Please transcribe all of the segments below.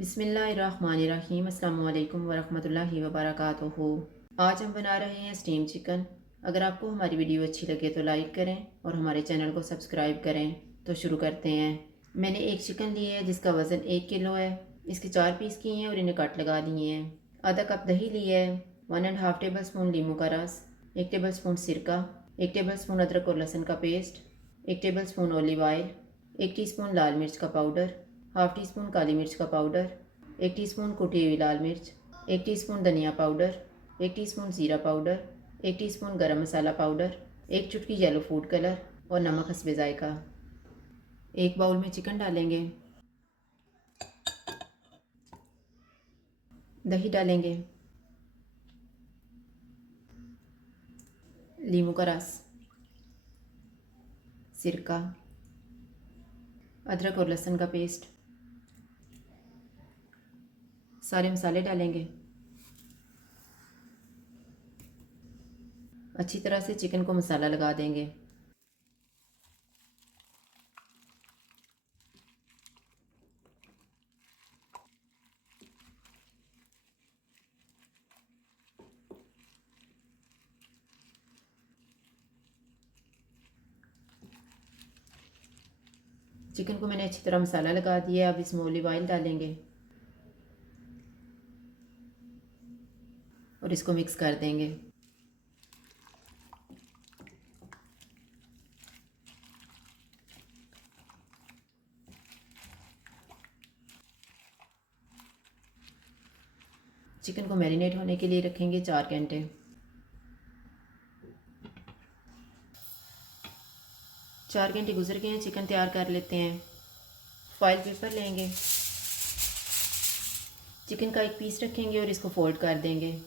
बिस्मिल्लाहिर्रहमानिर्रहीम अस्सलाम वालेकुम वरहमतुल्लाहि वबरकातुहू। आज हम बना रहे हैं स्टीम चिकन। अगर आपको हमारी वीडियो अच्छी लगे तो लाइक करें और हमारे चैनल को सब्सक्राइब करें। तो शुरू करते हैं। मैंने एक चिकन ली है जिसका वज़न 1 किलो है। इसके 4 पीस किए हैं और इन्हें कट लगा दिए हैं। आधा कप दही लिया है, 1.5 टेबल स्पून नींबू का रस, 1 टेबल स्पून सिरका, 1 टेबल स्पून अदरक और लहसुन का पेस्ट, 1 tablespoon olive oil, 1 teaspoon लाल मिर्च का पाउडर, हाफ टी स्पून काली मिर्च का पाउडर, 1 टीस्पून कुटी हुई लाल मिर्च, 1 टीस्पून धनिया पाउडर, 1 टीस्पून ज़ीरा पाउडर, 1 टीस्पून गरम मसाला पाउडर, 1 चुटकी येलो फूड कलर और नमक हस्बे जायका। एक बाउल में चिकन डालेंगे, दही डालेंगे, नींबू का रस, सिरका, अदरक और लहसुन का पेस्ट, सारे मसाले डालेंगे। अच्छी तरह से चिकन को मसाला लगा देंगे। चिकन को मैंने अच्छी तरह मसाला लगा दिया। अब इसमें ऑलिव ऑयल डालेंगे और इसको मिक्स कर देंगे। चिकन को मैरिनेट होने के लिए रखेंगे 4 घंटे। 4 घंटे गुजर गए हैं, चिकन तैयार कर लेते हैं। फॉइल पेपर लेंगे, चिकन का एक पीस रखेंगे और इसको फोल्ड कर देंगे।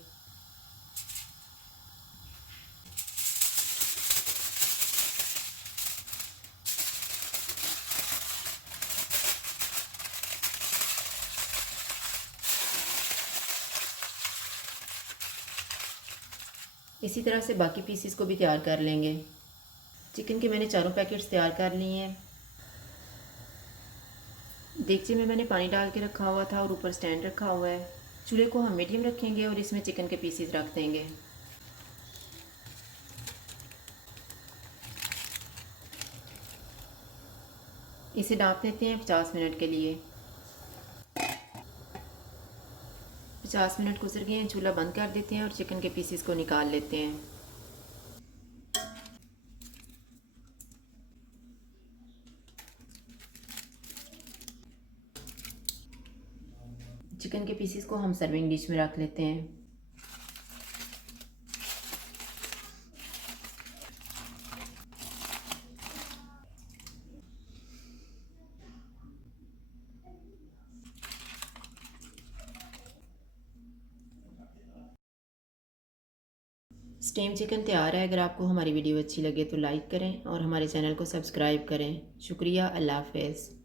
इसी तरह से बाकी पीसीस को भी तैयार कर लेंगे। चिकन के मैंने चारों पैकेट्स तैयार कर लिए हैं। देगचे में मैंने पानी डाल के रखा हुआ था और ऊपर स्टैंड रखा हुआ है। चूल्हे को हम मीडियम रखेंगे और इसमें चिकन के पीसीस रख देंगे। इसे ढाँप देते हैं 50 मिनट के लिए। 50 मिनट गुजर गए हैं, चूल्हा बंद कर देते हैं और चिकन के पीसीस को निकाल लेते हैं। चिकन के पीसीस को हम सर्विंग डिश में रख लेते हैं। स्टीम चिकन तैयार है। अगर आपको हमारी वीडियो अच्छी लगे तो लाइक करें और हमारे चैनल को सब्सक्राइब करें। शुक्रिया। अल्लाह हाफ़िज़।